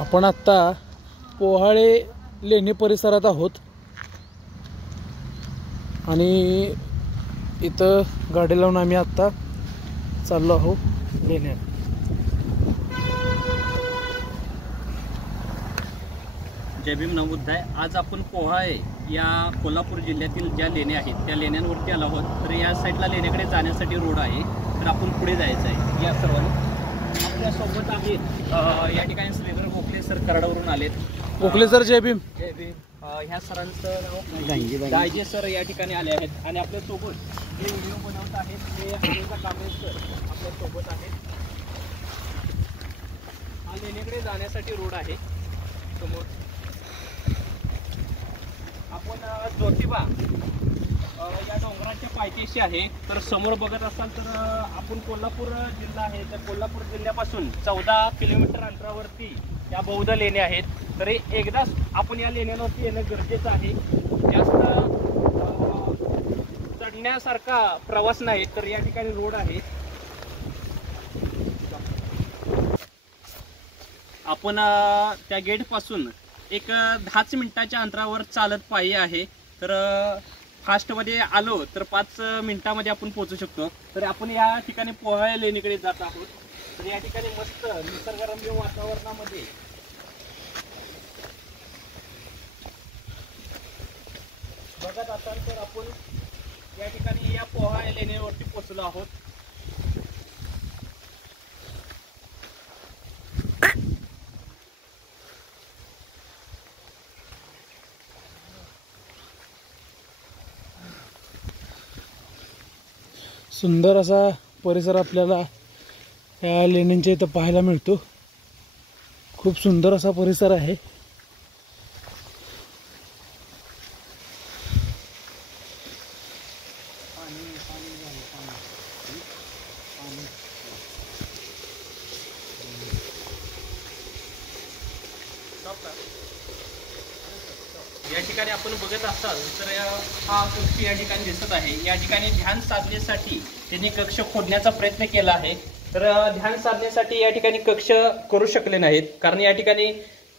आपण आत्ता पोहाळे लेणी परिसरात आहोत आणि इथं गाडी लावून आम्ही आत्ता चाललो आहोत लेण्यात। जय भीम नवोदय। आज आपण पोहाळे या कोल्हापूर जिल्ह्यातील ज्या लेण्या आहेत त्या लेण्यांवरती आलो आहोत। तर या साईडला लेण्याकडे जाण्यासाठी रोड आहे, तर आपण पुढे जायचं आहे। या सर्वांना आपल्या सोबत आहेत या ठिकाणी श्रीधर गोखले सर कराडावरून आलेत। गोखले सर जय भीम। जय भीम। ह्या सरांचं नाव दायजे सर या ठिकाणी आले आहेत आणि आपल्या सोबत जे व्हिडिओ बनवत आहेत ते हनुजा कांबळे सर आपल्या सोबत आहेत। हा लेण्याकडे जाण्यासाठी रोड आहे समोर। आपण ज्योतिबा या डोंगराच्या पायथ्याशी आहे। तर समोर बघत असाल तर आपण कोल्हापूर जिल्हा आहे, तर कोल्हापूर जिल्ह्यापासून 14 किलोमीटर अंतरावरती या बौद्ध लेण्या आहेत। तरी एकदाच आपण या लेण्यांवरती येणं गरजेचं आहे। जास्त चढण्यासारखा प्रवास नाही, तर या ठिकाणी रोड आहे। आपण त्या गेट पासून एक 10 मिनिटाच्या अंतरावर चालत पायी आहे। तर फास्टमध्ये आलो तर 5 मिनिटांमध्ये आपण पोहोचू शकतो। तर आपण या ठिकाणी पोहाळे लेणीकडे जात आहोत। तर या ठिकाणी मस्त निसर्गरम्य वातावरणामध्ये बघत असाल तर आपण या ठिकाणी या पोहाळे लेणीवरती पोहोचलो आहोत। सुंदर असा परिसर आपल्याला या लेण्यांच्या इथं पाहायला मिळतो। खूप सुंदर असा परिसर आहे। या ठिकाणी आपण बघत असाल तर हा कक्ष या ठिकाणी दिसत आहे। या ठिकाणी ध्यान साधनेसाठी त्यांनी कक्ष खोदण्याचा प्रयत्न केला आहे। तर ध्यान साधनेसाठी या ठिकाणी कक्ष करू शकले नाहीत, कारण या ठिकाणी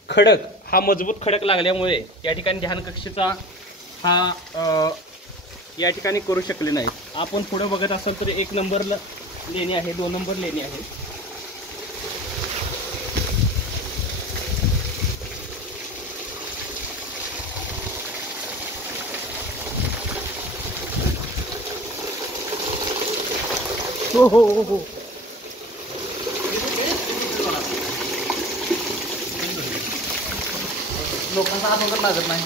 खडक हा मजबूत खडक लागल्यामुळे या ठिकाणी ध्यान कक्षाचा हा या ठिकाणी करू शकले नाहीत। आपण पुढे बघत असाल तर 1 नंबर लेणी आहे, 2 नंबर लेणी आहे। हो हो हो हो। लोकांचा हात वगैरे लागत नाही।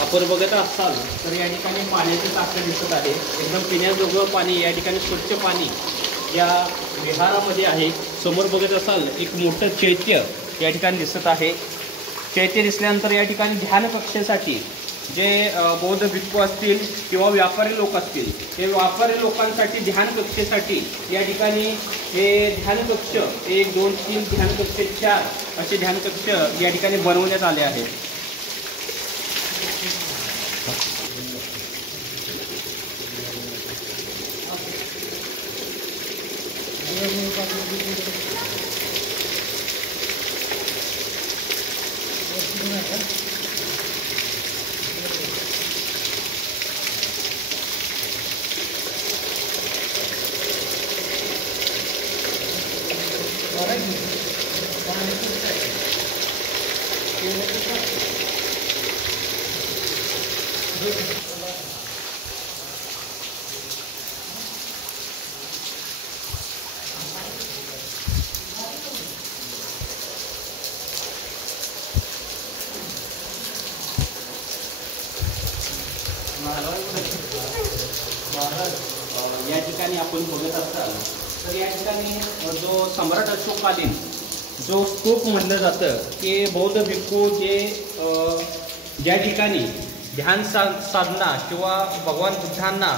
आपण बघत असाल तर या ठिकाणी पाण्याचे टाके दिसत आहे। एकदम पिण्याजोगं पाणी, या ठिकाणी स्वच्छ पाणी या विहारामध्ये आहे। समोर बघत असाल एक मोठं चैत्य या ठिकाणी दिसत आहे। चैत्य दिसल्यानंतर या ठिकाणी ध्यान कक्षेसाठी जे बौद्ध भिक्खू असतील किंवा व्यापारी लोक असतील, ते व्यापारी लोकांसाठी ध्यान कक्षेसाठी या ठिकाणी हे ध्यान कक्ष 1 2 3 ध्यान कक्ष 4 असे ध्यान कक्ष या ठिकाणी बनवण्यात आले आहेत। या ठिकाणी आपण बघत असाल तर या ठिकाणी जो सम्राट अशोककालीन जो स्तूप म्हणलं जातं की बौद्ध भिक्खू जे ज्या ठिकाणी ध्यान साधना किंवा भगवान बुद्धांना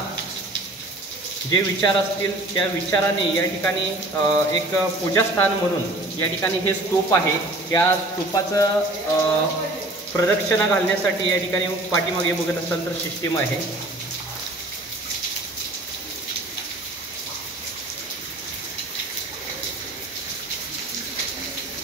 जे विचार असतील त्या विचाराने या ठिकाणी एक पूजास्थान म्हणून या ठिकाणी हे स्तूप आहे। या स्तूपाचं प्रदक्षिणा घालण्यासाठी या ठिकाणी पाठीमागे बघत असाल तर सिस्टीम आहे।